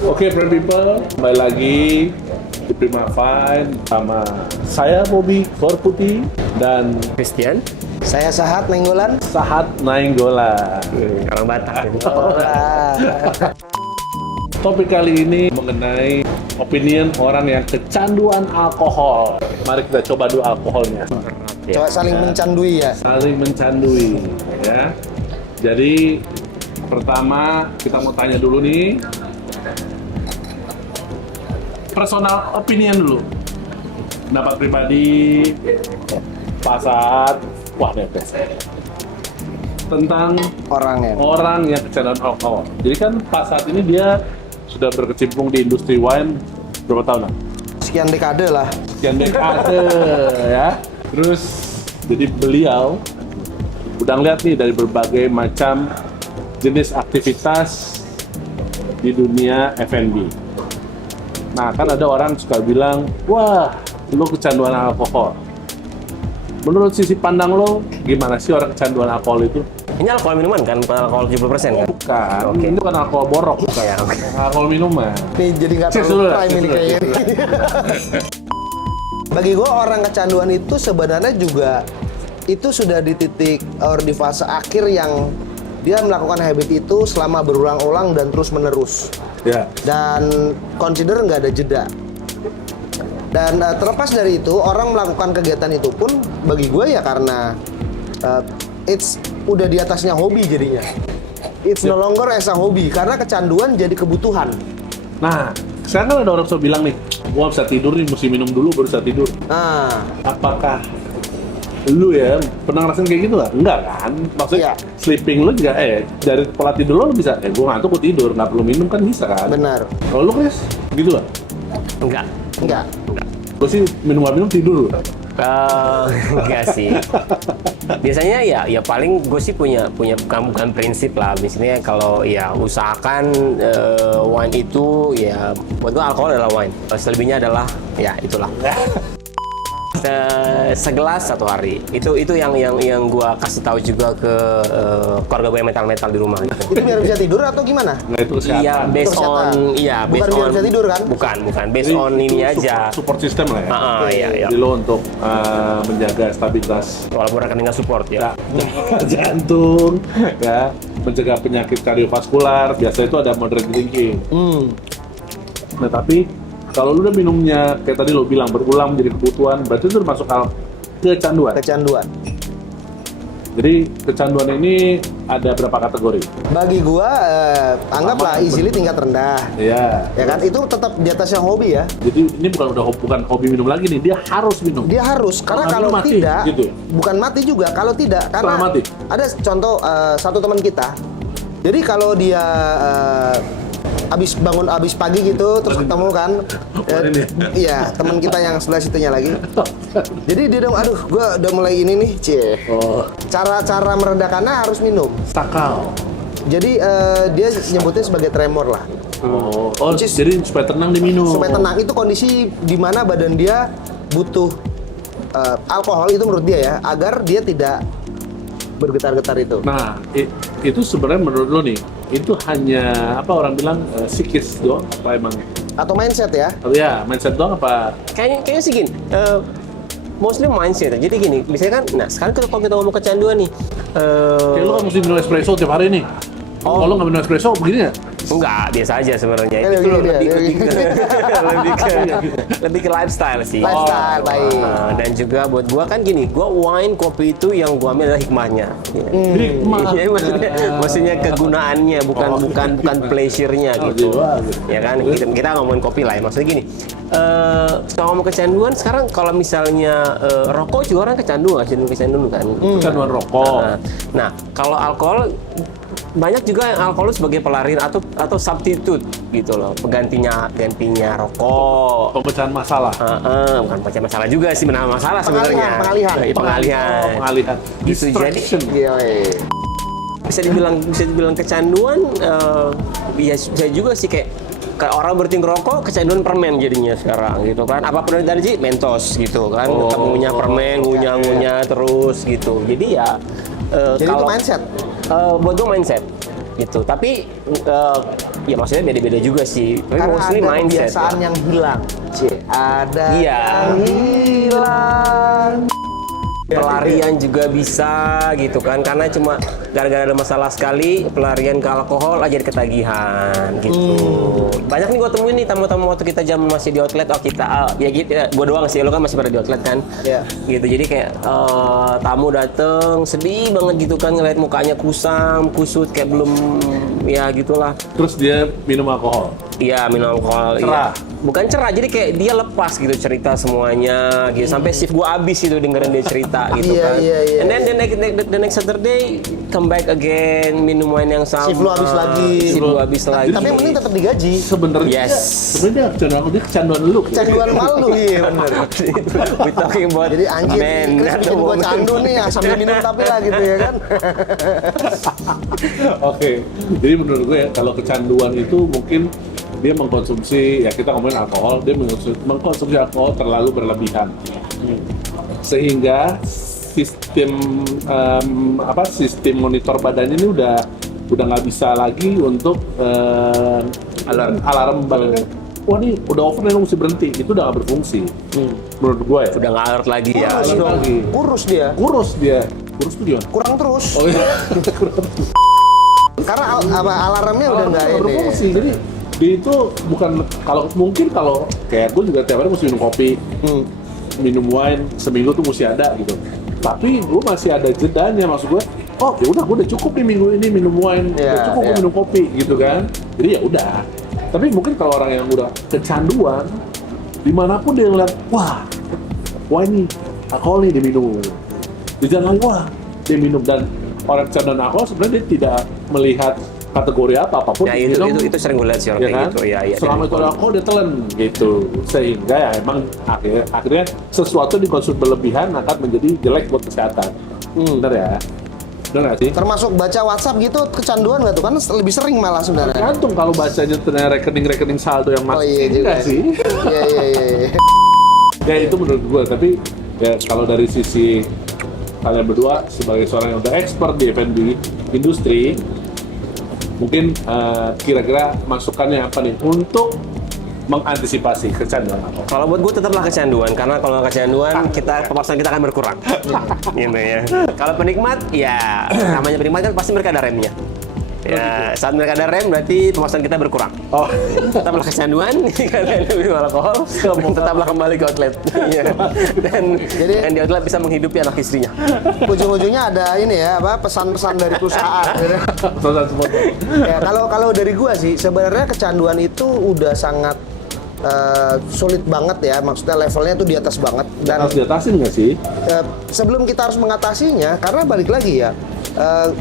Oke, friend people, kembali lagi di Prima Fine sama saya Bobby Korputi dan Christian. Saya Sahat Nainggolan. Sahat Nainggolan. Orang Batak. Topik kali ini mengenai opinion orang yang kecanduan alkohol. Mari kita coba dulu alkoholnya. Coba saling mencandui ya. Saling mencandui, ya. Jadi pertama kita mau tanya dulu nih, personal opinion dulu, pendapat pribadi Pak Saat, wah nepes, tentang orang yang kecanduan alkohol. Jadi kan Pak Saat ini dia sudah berkecimpung di industri wine berapa tahun? Sekian dekade lah. Sekian dekade ya. Terus jadi beliau udah ngeliat nih dari berbagai macam jenis aktivitas di dunia F&B. Nah, kan ada orang suka bilang, wah, lo kecanduan alkohol. Menurut sisi pandang lo, gimana sih orang kecanduan alkohol itu? Ini alkohol minuman kan, bukan alkohol 70% kan? Bukan, Oke. itu kan alkohol borok. Bukan ya, oke. Alkohol minuman. Nih jadi nggak Cheers terlalu dulu lah, prime ini cheers kayaknya. dulu. Bagi gue orang kecanduan itu sebenarnya juga itu sudah di titik di fase akhir yang dia melakukan habit itu selama berulang-ulang dan terus menerus. Ya. Dan consider nggak ada jeda. Dan terlepas dari itu, orang melakukan kegiatan itu pun bagi gue ya karena it's udah di atasnya hobi jadinya. It's no longer as a hobby karena kecanduan jadi kebutuhan. Nah, sekarang kan ada orang suka bilang nih, gua bisa tidur nih, mesti minum dulu baru bisa tidur. Nah, Apakah lu ya pernah ngerasain kayak gitu nggak? Enggak kan? Maksudnya Iya. sleeping lu juga dari pola tidur lu bisa gua ngantuk gua tidur, nggak perlu minum kan bisa kan? benar. Kalau lu Chris, gitu lah. Enggak. Enggak. Gua sih minum nggak minum tidur. Enggak sih. Biasanya ya paling gue sih punya bukan prinsip lah. Misalnya kalau ya usahakan wine itu ya buat gue alkohol adalah wine. Selebihnya adalah ya itulah. Segelas satu hari. Itu yang gue kasih tahu juga ke keluarga gue yang metal di rumah gitu. Itu biar bisa tidur atau gimana? Nah itu kesehatan. Iya, based Itu on kesehatan. Bukan biar bisa tidur kan? Bukan, based Jadi on itu ini aja. Support system lah ya. Iya. Jadi lo untuk menjaga stabilitas Walaupun rekening support ya. jantung, ya, mencegah penyakit kardiovaskular. Biasa itu ada moderate drinking. Nah tapi kalau lu udah minumnya kayak tadi lo bilang berulang menjadi kebutuhan, berarti itu masuk kecanduan. Kecanduan. Jadi kecanduan ini ada berapa kategori? Bagi gua anggaplah easily tingkat rendah. Iya. Ya kan? Itu tetap di atasnya hobi ya. Jadi ini bukan hobi minum lagi nih, dia harus minum. Dia harus karena Kalau kalau mati, tidak gitu. bukan mati juga kalau tidak karena Setengah mati. ada contoh satu teman kita. Jadi kalau dia abis pagi gitu terus ketemu kan ini. iya teman kita yang sebelah situnya lagi. Jadi dia dong aduh gua udah mulai ini nih cie. Oh, Cara meredakannya harus minum. sakal. Jadi dia nyebutnya sebagai tremor lah. Oh, Which is- jadi supaya tenang diminum. Supaya tenang itu kondisi di mana badan dia butuh alkohol itu menurut dia ya agar dia tidak bergetar-getar itu. Nah, itu sebenarnya menurut lo nih, itu hanya apa orang bilang psikis doang apa emang? Atau mindset ya. Ya, mindset doang apa? Kayaknya sih gini. Mostly mindset. Jadi gini, misalnya kan, nah sekarang kalau kita ngomong kecanduan nih, Kayak lo kan mesti minum espresso tiap hari nih. Oh. Kalau nggak minum espresso begini ya? enggak, biasa aja sebenarnya. Ya, Itu begini dia, lebih ke lifestyle sih. Lifestyle, baik. Dan juga buat gua kan gini, gua wine kopi itu yang gua ambil adalah hikmahnya. Hikmah. Iya, maksudnya kegunaannya bukan pleasure-nya gitu. Ya kan, kita ngomongin kopi lah ya. Maksudnya gini, kalau ngomong kecanduan sekarang kalau misalnya rokok juga orang kecanduan kan. Kecanduan rokok. Nah, kalau alkohol banyak juga yang alkohol sebagai pelarian atau substitute gitu loh, gantinya rokok. Pemecahan masalah. Bukan pecah masalah juga sih, benar masalah sebenarnya. Pengalihan. Pengalihan. Gitu, Distraction. Iya. Bisa dibilang kecanduan, ya bisa juga sih kayak orang berhenti ngerokok, kecanduan permen jadinya sekarang gitu kan. Apapun dari tadi Mentos gitu kan, ngunyah permen, ngunyah terus gitu. Jadi ya Jadi itu mindset. buat gue mindset. gitu. Tapi ya maksudnya beda-beda juga sih. Tapi Karena mostly ada mindset kebiasaan ya. yang hilang. Ada Iya. yang hilang. Pelarian juga bisa gitu kan, karena cuma gara-gara ada masalah sekali pelarian ke alkohol aja jadi ketagihan gitu. Banyak nih gua temuin nih tamu-tamu waktu kita jam masih di outlet, ya gitu ya, gua doang sih, lo kan masih pada di outlet kan. Iya. Gitu, jadi kayak tamu dateng sedih banget gitu kan, ngeliat mukanya kusam, kusut kayak belum ya gitulah. Terus dia minum alkohol. Iya, minum alkohol. Cerah. Iya. Bukan cerah, jadi kayak dia lepas gitu cerita semuanya gitu. Sampai shift gua habis itu dengerin dia cerita gitu Iya, kan. iya, iya, And then the next Saturday come back again, minum wine yang sama. Shift lu habis lagi. Shift lu habis lagi. Tapi yang penting tetap digaji. Sebenarnya Yes. sebenarnya dia kecanduan lu. Canduan malu. Iya bener. We talking about Jadi anjir, men, Chris not bikin a gua woman. candu nih ya, sambil minum tapi lah gitu ya kan. Oke, jadi menurut gue ya kalau kecanduan itu mungkin dia mengkonsumsi, ya kita ngomongin alkohol, dia mengkonsumsi alkohol terlalu berlebihan, sehingga sistem sistem monitor badannya ini udah nggak bisa lagi untuk alarm badannya. Wah nih udah over nih, lu mesti berhenti, itu udah nggak berfungsi. Menurut gue ya. Udah nggak alert lagi ya. Kurus dong. Lagi. Kurus dia. Kurus tuh gimana? Kurang terus. Oh iya. Karena alarmnya udah nggak ini. berfungsi. Jadi dia itu bukan, kalau kayak gue juga tiap hari mesti minum kopi, minum wine, seminggu tuh mesti ada gitu. Tapi gue masih ada jedanya, maksud gue, oh ya udah gue udah cukup nih minggu ini minum wine, udah cukup gue minum kopi gitu kan. Jadi ya udah. Tapi mungkin kalau orang yang udah kecanduan, dimanapun dia ngeliat, wah ini alkohol nih dia minum. Di jalan, wah dia minum. Dan orang kecanduan alkohol sebenarnya dia tidak melihat kategori apapun Ya itu sering gue lihat sih orang ya kayak kan? gitu ya. Selama itu ada alkohol dia telan gitu, sehingga ya emang akhirnya sesuatu dikonsumsi berlebihan akan menjadi jelek buat kesehatan. Bener ya? Bener nggak sih? Termasuk baca WhatsApp gitu kecanduan nggak tuh? Kan lebih sering malah sebenarnya. Tergantung kalau bacanya ternyata rekening saldo yang masuk. Oh iya juga enggak sih. Iya. Ya itu menurut gua, tapi ya kalau dari sisi kalian berdua sebagai seorang yang udah expert di F&B industri, mungkin kira-kira masukannya apa nih untuk mengantisipasi kecanduan alkohol? Kalau buat gue tetaplah kecanduan, karena kalau nggak kecanduan pemasaran kita akan berkurang. Gitu ya. Kalau penikmat, ya namanya penikmat kan pasti mereka ada remnya. Ya, saat mereka ada rem berarti pemasaran kita berkurang. Oh, Tetaplah kecanduan, karena minum alkohol, tetaplah kembali ke outlet. Iya. Dan di outlet bisa menghidupi anak istrinya. Ujung-ujungnya ada ini ya, pesan-pesan dari perusahaan. Gitu. Ya, kalau dari gua sih sebenarnya kecanduan itu udah sangat sulit banget ya, maksudnya levelnya tuh di atas banget. Dan harus diatasin nggak sih? sebelum kita harus mengatasinya, karena balik lagi ya,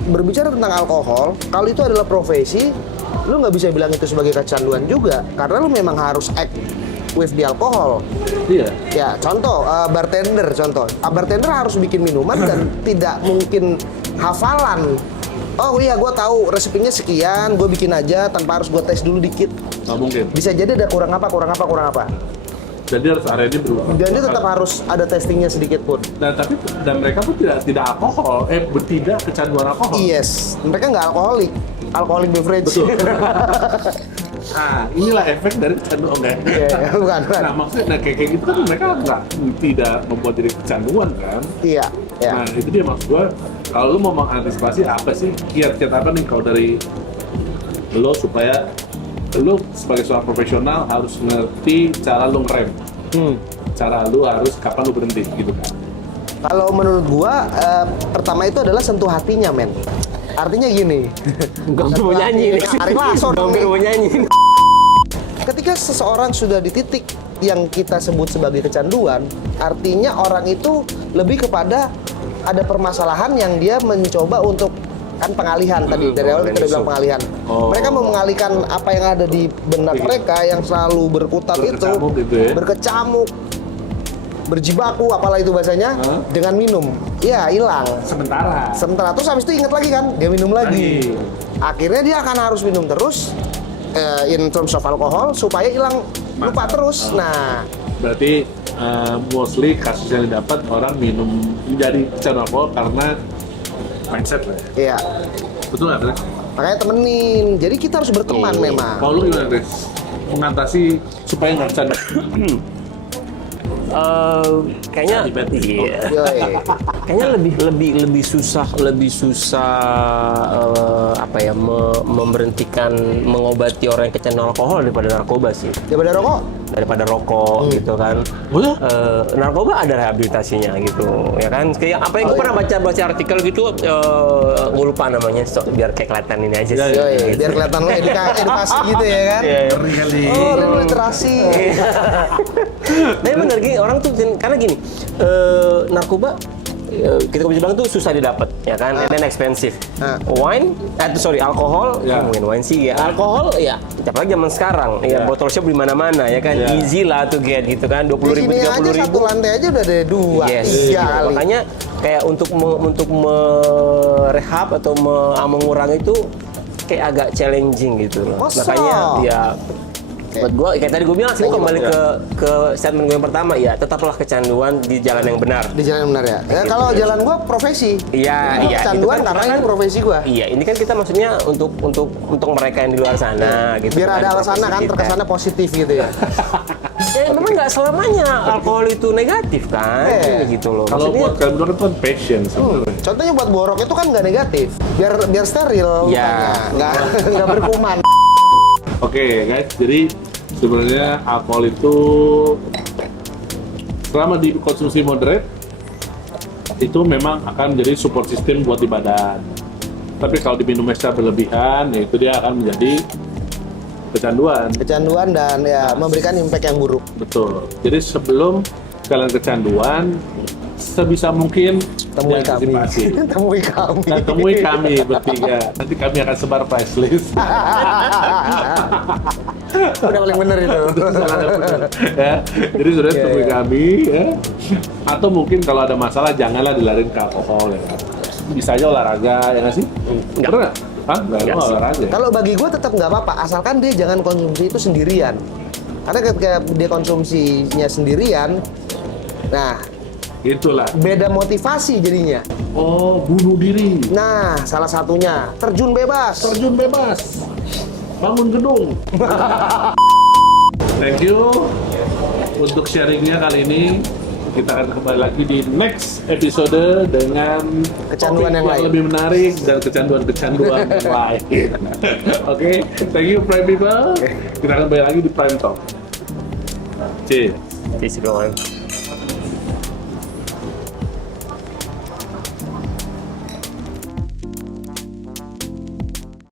berbicara tentang alkohol, kalau itu adalah profesi, lu nggak bisa bilang itu sebagai kecanduan juga, karena lu memang harus act with the alkohol. Iya. Ya, contoh bartender, bartender harus bikin minuman dan tidak mungkin hafalan. Oh iya, gue tahu resepnya sekian, gue bikin aja tanpa harus gue tes dulu dikit. Nggak mungkin. Bisa jadi ada kurang apa. Jadi harus areanya berubah. Dan dia tetap harus ada testingnya sedikit pun. Dan mereka pun tidak alkohol, tidak kecanduan alkohol. Yes, mereka nggak alkoholik beverage. Betul. Nah, inilah efek dari kecanduan, enggak? Iya, bukan. Nah, maksudnya kayak gitu kan mereka tidak membuat jadi kecanduan kan? Iya. Nah, itu dia maksud gua. Kalau lu mau mengantisipasi apa sih? Kiat-kiat apa nih kalau dari lo supaya lu sebagai seorang profesional harus ngerti cara lu ngerem, cara lu harus kapan lu berhenti gitu kan? Kalau menurut gua, pertama itu adalah sentuh hatinya, men. Artinya gini. Gak mau nyanyi nih. Ari Lasso dong nih. Mau nyanyi. Ketika seseorang sudah di titik yang kita sebut sebagai kecanduan, artinya orang itu lebih kepada ada permasalahan yang dia mencoba untuk kan pengalihan tadi dari awal kita udah bilang pengalihan. Mereka mau mengalihkan apa yang ada di benak mereka yang selalu berkutat Berkecamuk itu, gitu ya? berkecamuk, berjibaku, apalah itu bahasanya, dengan minum. Ya hilang. Sementara. Terus habis itu inget lagi kan, dia minum lagi. Akhirnya dia akan harus minum terus in terms of alkohol supaya hilang lupa terus. Nah, berarti mostly kasus yang didapat orang minum menjadi kecanduan alkohol karena mindset lah ya. iya. Betul nggak, Dre? Makanya temenin. Jadi kita harus berteman Iya. memang. Kalau lu gimana, Chris? Mengatasi supaya nggak bercanda. Kayaknya iya. Yoi. Kayaknya lebih susah apa ya memberhentikan mengobati orang yang kecanduan alkohol daripada narkoba sih, Daripada rokok? daripada rokok gitu kan. Oh ya? Narkoba ada rehabilitasinya gitu ya kan, kayak apa yang gue pernah baca artikel gitu, gue lupa namanya, biar kayak kelihatan ini aja sih. Yoi, biar kelihatan lo edukasi gitu ya kan? Ngeri kali. Oh, lu literasi. Tapi bener gini, orang tuh karena gini, narkoba kita bisa bilang tuh susah didapat ya kan, and then expensive. Wine, alkohol, Ya. mungkin wine sih ya. Alkohol ya, apalagi zaman sekarang, ya botol shop di mana-mana ya kan, Ya. easy lah tuh get gitu kan, Di 20.000, sini aja 30.000. satu lantai aja udah ada 2, Yes. 3 kali. Makanya kayak untuk merehab atau mengurangi itu kayak agak challenging gitu loh. Masa? Makanya ya buat gue, kayak tadi gue bilang sih, kembali ke statement gue yang pertama, ya tetaplah kecanduan di jalan yang benar. Di jalan yang benar ya. Ya kalau jalan gua profesi. Iya, Gua iya. kecanduan itu karena kita ini profesi gua. Iya, ini kan kita maksudnya untuk mereka yang di luar sana gitu. Biar kan, ada alasannya kan, profesi kita. terkesannya positif gitu ya. Memang nggak selamanya alkohol itu negatif kan, gitu loh. Kalau Maksudnya, buat kalian berdua itu kan passion sebenarnya. Contohnya buat borok itu kan nggak negatif. Biar steril Ya. lukanya. Nggak berkuman. Oke guys, jadi sebenarnya alkohol itu selama dikonsumsi moderate itu memang akan menjadi support system buat di badan. Tapi kalau diminumnya secara berlebihan, ya itu dia akan menjadi kecanduan. Kecanduan dan ya memberikan impact yang buruk. Betul. Jadi sebelum kalian kecanduan, sebisa mungkin Temui kami. diantisipasi. Temui kami. Nah, temui kami bertiga. Nanti kami akan sebar price list. Udah paling bener itu. Ya, jadi sudah Iya, temui iya. kami ya. Atau mungkin kalau ada masalah janganlah dilarin ke alkohol ya. Bisa aja olahraga ya nggak sih? Enggak. Bener nggak? Hah? Nggak, Enggak lu sih. olahraga. Kalau bagi gue tetap nggak apa-apa, asalkan dia jangan konsumsi itu sendirian. Karena ketika dia konsumsinya sendirian, nah Itulah. beda motivasi jadinya. Oh, bunuh diri. Nah, salah satunya terjun bebas. Terjun bebas. Bangun gedung. Thank you untuk sharingnya kali ini. Kita akan kembali lagi di next episode dengan Kecanduan topik yang lain. lebih menarik dan kecanduan-kecanduan yang lain. Oke, thank you Prime People. Kita akan kembali lagi di Prime Talk. Cheers. Peace, everyone.